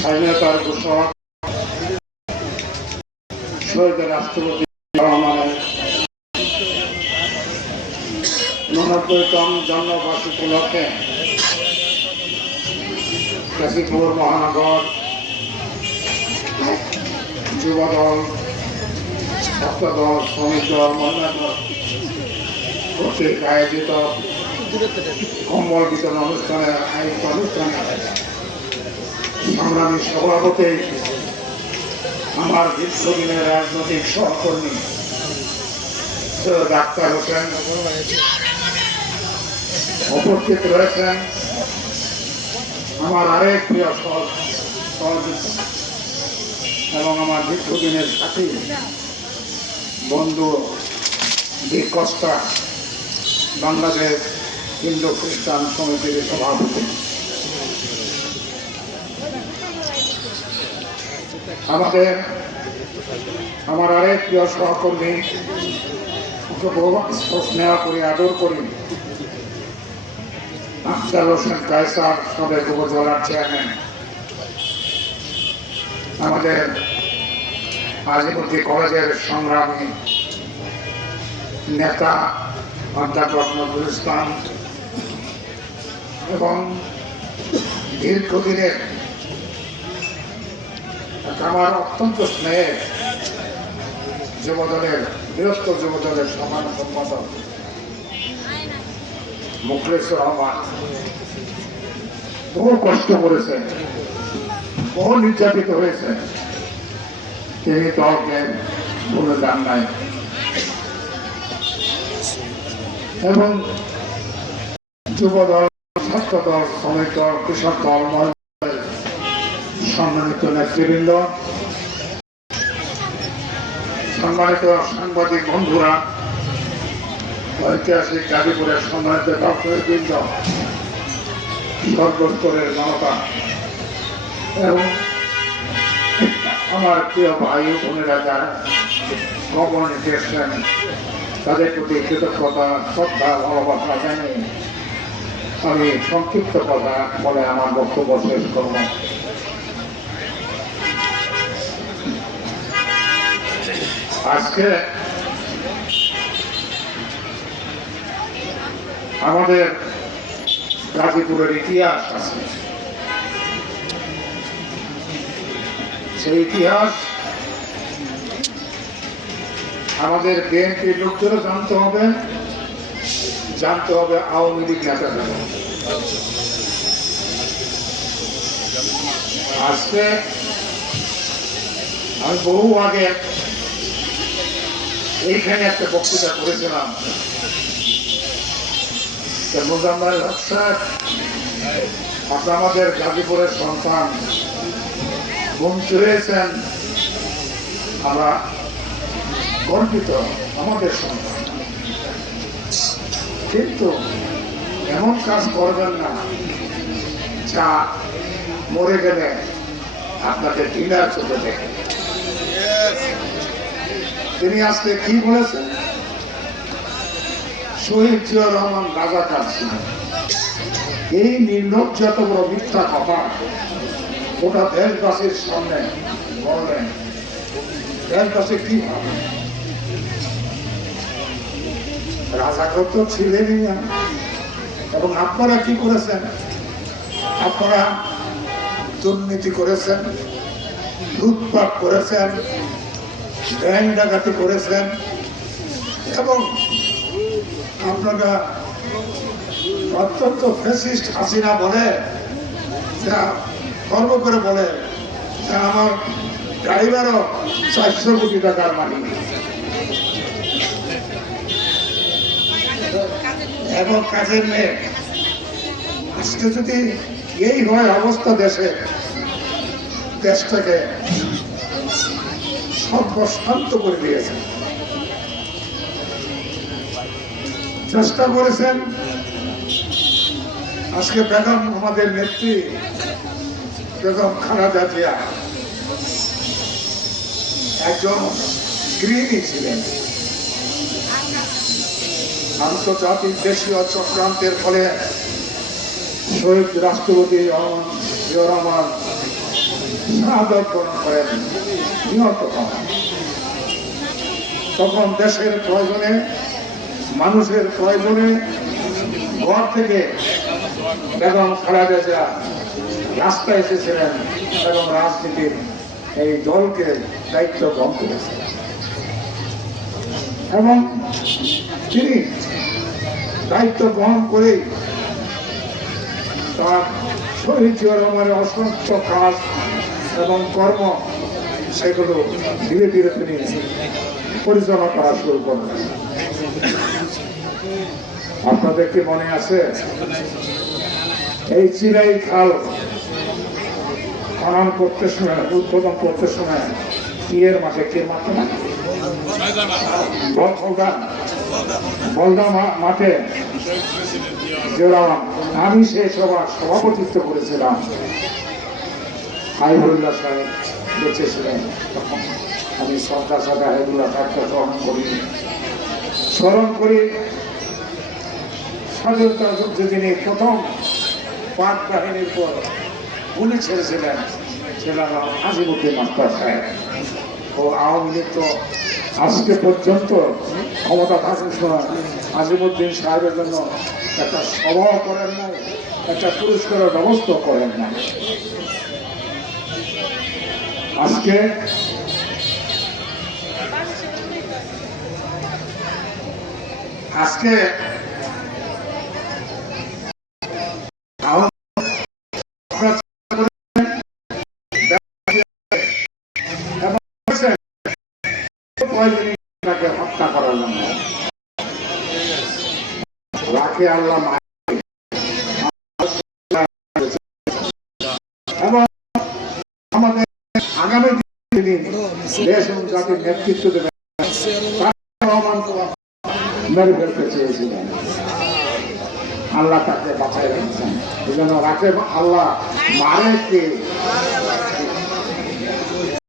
স্বাধীনতার ঘোষক শহীদ রাষ্ট্রপতি রহমানের ৯৯তম জন্মবার্ষিকী উপলক্ষে কাশীপুর মহানগর যুবদল, ভক্তদল, শ্রমিক দল, মহিলা দল কর্তৃক আয়োজিত কম্বল বিতরণ অনুষ্ঠানের সংগ্রামী সভাপতি আমার দীর্ঘদিনের রাজনৈতিক সহকর্মী ডাক্তার হোসেন উপস্থিত রয়েছেন। আমার আরেক প্রিয় সহযোগী এবং আমার দীর্ঘদিনের সাথী বন্ধু ডি কস্তা, বাংলাদেশ হিন্দু খ্রিস্টান সমিতির সভাপতি। আমার আরেক প্রিয় সহকর্মী, স্নেহ করি, আদর করি, আফজাল হোসেন কায়সার, সাবেক উপজেলার চেয়ারম্যান, আমাদের আজিমুদ্দি কলেজের সংগ্রামী নেতা অধ্যাপক নজরুল ইসলাম এবং দীর্ঘদিনের আমার অত্যন্ত স্নেহের যুবদলের, বৃহত্তর যুবদলের সমান সম্পাদক মুখলেসুর রহমান বহু কষ্ট করেছেন, বহু নির্যাতিত হয়েছেন, তিনি দলকে ভুলে যান নাই এবং যুবদল, ছাত্রদল, শ্রমিক দল, কৃষক দল, সম্মানিত নেতৃবৃন্দ, সম্মানিত সাংবাদিক বন্ধুরা, ঐতিহাসিক গাজীপুরের সম্মানিত ডক্টরবৃন্দ, সর্বস্তরের জনতা এবং আমার প্রিয় ভাই বোনেরা যারা খবর নিতে এসেছেন, তাদের প্রতি কৃতজ্ঞতা, শ্রদ্ধা, ভালোবাসা জানিয়ে আমি সংক্ষিপ্ত কথা বলে আমার বক্তব্য শেষ করব। আজকে আমাদের গাজীপুরের ইতিহাস আছে, সেই ইতিহাস আমাদের বিএনপির লোকদেরও জানতে হবে আওয়ামী লীগ নেতাদের। আজকে আমি বহু আগে এইখানে একটা বক্তৃতা করেছিলাম, মোজাম্মেল হক সাহেব, আপনি আমাদের গাজীপুরের সন্তান, মন্ত্রী হয়েছেন, আমরা গর্বিত, আমাদের সন্তান, কিন্তু এমন কাজ করবেন না যা মরে গেলে আপনাদের ডিনার চোখে দেখে। তিনি আজকে কি বলেছেন? শহীদ জিয়াউর রহমান রাজাকার ছিলেন। এই নির্লজ্জ যত বড় মিথ্যা কথা ওটা দেশবাসীর সামনে বললেন, দেশবাসী কি ভাবে? রাজাকার তো ছিলেনই না। এবং আপনারা কি করেছেন? আপনারা দুর্নীতি করেছেন, লুটপাট করেছেন, ব্যাংক ডাকাতি করেছেন এবং আপনারা অত্যন্ত ফ্যাসিস্ট হাসিনা বলে, যা গর্ব করে বলে যে আমার ড্রাইভারও 400 কোটি টাকার মালিক এবং কাজের মেয়ে। আজকে যদি এই হয় অবস্থা দেশটাকে সর্বশান্ত করে দিয়েছে। চেষ্টা করেছেন আজকে বেগম, আমাদের নেত্রী বেগম খালেদা জিয়া একজন গৃহিণী ছিলেন। আন্তর্জাতিক দেশীয় চক্রান্তের ফলে শহীদ রাষ্ট্রপতি জিয়া রহমান শাহাদাত বরণ করেন, নিহত হন। তখন দেশের প্রয়োজনে, মানুষের প্রয়োজনে ঘর থেকে বেগম খালেদা জিয়া রাস্তায় এসেছিলেন এবং রাজনীতির এই দলকে দায়িত্ব গ্রহণ করেছেন এবং তিনি দায়িত্ব গ্রহণ করে তার শহীদ জিয়া রহমানের অসংখ্য কাজ এবং কর্ম সেগুলো ধীরে ধীরে তিনি পরিচালনা করা শুরু করলেন। আপনাদের কি মনে আছে এই চিরাই খাল খনন করতে সময়, উদ্বোধন করতে সময় ইয়ের মাঠে কে মাঠে না বলদা মাঠে আমি সেই সভার সভাপতিত্ব করেছিলাম। হাইবুল্লাহ সাহেব বেঁচে ছিলেন তখন। আমি সরকার সাথে হাইবুল্লাহ সাহেবকে স্মরণ করি। স্বাধীনতা যুদ্ধে যিনি প্রথম পাক বাহিনীর পর গুলি ছেড়েছিলেন ছিলেন আজিমুদ্দিন মাস্টার সাহেব। ও আওয়ামী লীগ তো আজকে পর্যন্ত ক্ষমতা থাকার সময় আজিমুদ্দিন সাহেবের জন্য একটা সভাও করেন নাই, একটা পুরস্কারের ব্যবস্থা করেন নাই। আজকে আজকে হত্যা করার জন্য রাখে আল্লাহ এবং আমাদের আগামী দিন দেশ এবং জাতির নেতৃত্ব দেবেন মেরে ফেলতে চেয়েছিলেন। আল্লাহ তাকে বাঁচাই রেখেছেন। এই জন্য রাখে আল্লাহ মারে কে